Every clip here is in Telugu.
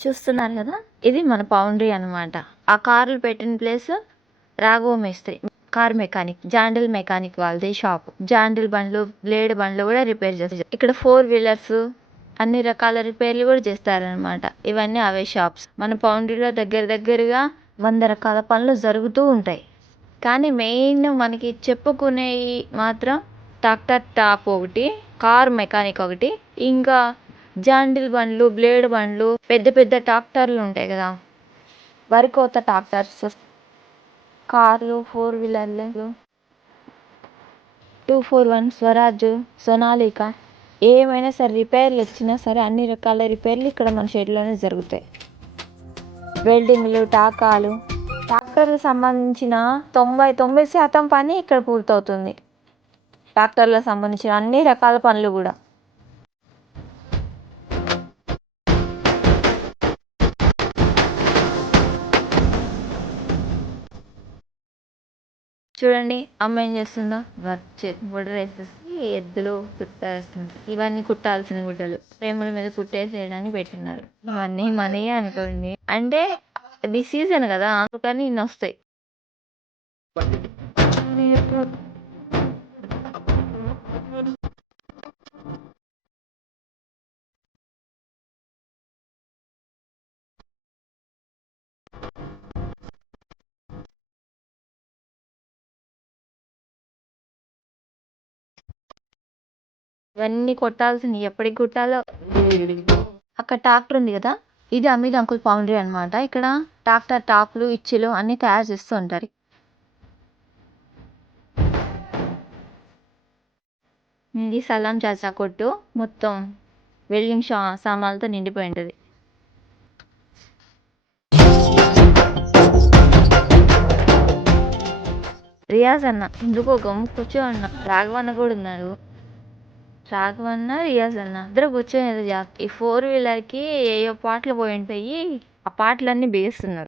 చూస్తున్నారు కదా? ఇది మన పౌండ్రీ అనమాట ఆ కార్లు పెట్టిన ప్లేస్ రాఘవ మేస్త్రి. కార్ మెకానిక్ జాండిల్ మెకానిక్ వాళ్ళది షాప్. జాండిల్ బండ్లు బ్లేడ్ బండ్లు కూడా రిపేర్ చేస్తారు. ఇక్కడ ఫోర్ వీలర్స్ అన్ని రకాల రిపేర్లు కూడా చేస్తారనమాట ఇవన్నీ అవే షాప్స్. మన పౌండ్రీలో దగ్గర దగ్గరగా వంద రకాల పనులు జరుగుతూ ఉంటాయి. కానీ మెయిన్ మనకి చెప్పుకునేవి మాత్రం ట్రాక్టర్ టాప్ ఒకటి కార్ మెకానిక్ ఒకటి ఇంకా జాండిల్ బండ్లు బ్లేడ్ బండ్లు పెద్ద పెద్ద ట్రాక్టర్లు ఉంటాయి కదా. వరి కోత ట్రాక్టర్స్ కార్లు four వీలర్లు two four one Swaraj Sonalika. ఏమైనా సరే రిపేర్లు వచ్చినా సరే అన్ని రకాల రిపేర్లు ఇక్కడ మన షెడ్లోనే జరుగుతాయి. వెల్డింగ్లు టాకాలు. ట్రాక్టర్లకు సంబంధించిన తొంభై తొంభై శాతం పని ఇక్కడ పూర్తవుతుంది. ట్రాక్టర్లకు సంబంధించిన అన్ని రకాల పనులు కూడా. చూడండి అమ్మ ఏం చేస్తుందో. వర్క్ చే గుడ్డ వేసేసి ఎద్దులు కుట్టేస్తుంది. ఇవన్నీ కుట్టాల్సిన గుడ్డలు. ప్రేముల మీద కుట్టేసేయడానికి పెట్టినారు. ఇవన్నీ మనీ అనుకోండి అంటే ఇది సీజన్ కదా అందుకని ఇన్ని వస్తాయి ఇవన్నీ కొట్టాల్సినవి ఎప్పటికి కుట్టాలో. అక్కడ ట్రాక్టర్ ఉంది కదా ఇది అమీర్ అంకుల్ ఫౌండరీ అనమాట ఇక్కడ ట్రాక్టర్ టాప్లు ఇచ్చిలు అన్ని తయారు చేస్తూ ఉంటారు. ఇది సలాం చాచా కొట్టు. మొత్తం వెల్డింగ్ షా సామాన్లతో నిండిపోయి ఉంటుంది. రియాజ్ అన్న ఎందుకో గమ్ము కూర్చో అన్న. రాఘవన్న కూడా ఉన్నారు రాఘవన్న రియాజ్ అన్న ఇద్దరు కూర్చొని ఏదో చేస్తారు ఈ ఫోర్ వీలర్కి ఏయో పాటలు పోయి ఉంటాయి ఆ పాటలన్నీ బిగిస్తున్నారు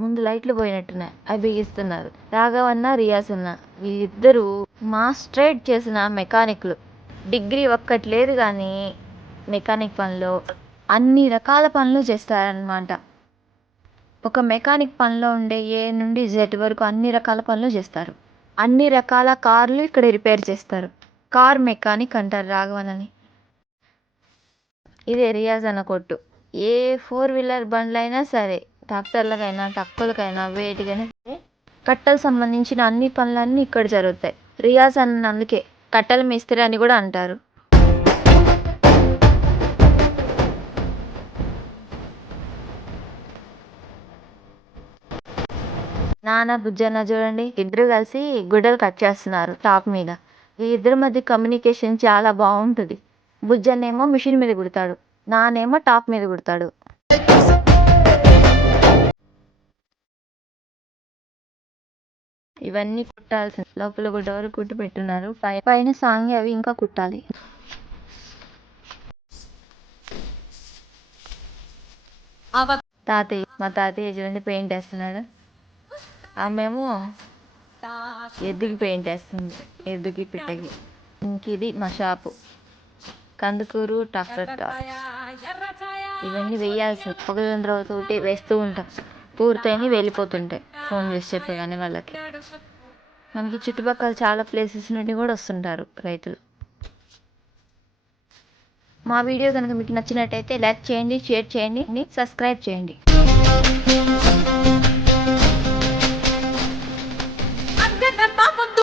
ముందు లైట్లు పోయినట్టున్నాయి అవి బిగిస్తున్నారు. రాఘవన్న రియాజ్ అన్న వీళ్ళిద్దరూ మాస్ట్రేట్ చేసిన మెకానిక్లు. డిగ్రీ ఒక్కటి లేదు కానీ మెకానిక్ పనిలో అన్ని రకాల పనులు చేస్తారనమాట ఒక మెకానిక్ పనిలో ఉండే ఏ నుండి జెడ్ వరకు అన్ని రకాల పనులు చేస్తారు. అన్ని రకాల కార్లు ఇక్కడ రిపేర్ చేస్తారు. కార్ మెకానిక్ అంటారు రాఘవనని ఇదే రియాజ్ అన్న కొట్టు. ఏ ఫోర్ వీలర్ బండ్లైనా సరే ట్రాక్టర్లకైనా ట్రక్కులకైనా వేటికైనా సరే కట్టెలకు సంబంధించిన అన్ని పనులన్నీ ఇక్కడ జరుగుతాయి. రియాజ్ అన్న అందుకే కట్టెల మేస్త్రి అని కూడా అంటారు. నాన్న బుజ్జన్న చూడండి. ఇద్దరు కలిసి గుడ్డలు కట్ చేస్తున్నారు టాప్ మీద. ఈ ఇద్దరి మధ్య కమ్యూనికేషన్ చాలా బాగుంటుంది. బుజ్జన్నేమో మిషన్ మీద కుడతాడు. నానేమో టాప్ మీద కుడతాడు. ఇవన్నీ కుట్టాల్సిన లోపల గుడ్డ డోర్ కుట్టి పెట్టున్నారు. పై- పైన సాంగ్ అవి ఇంకా కుట్టాలి. తాతయ్య మా తాతయ్య చూడండి పెయింట్ వేస్తున్నాడు. ఆమెమో ఎద్దుకి పెయింట్ వేస్తుంది. ఎద్దుకి పిట్టకి. ఇంక ఇది మా షాపు కందుకూరు ట్రాక్టర్ ఇవన్నీ వేయాల్సి ఒక రెండు రోజులతోటి వేస్తూ ఉంటాం. పూర్తయిన వెళ్ళిపోతుంటాయి ఫోన్ చేసి చెప్పగానే వాళ్ళకి. మనకి చుట్టుపక్కల చాలా ప్లేసెస్ నుండి కూడా వస్తుంటారు రైతులు. మా వీడియో కనుక మీకు నచ్చినట్టయితే లైక్ చేయండి షేర్ చేయండి సబ్స్క్రైబ్ చేయండి.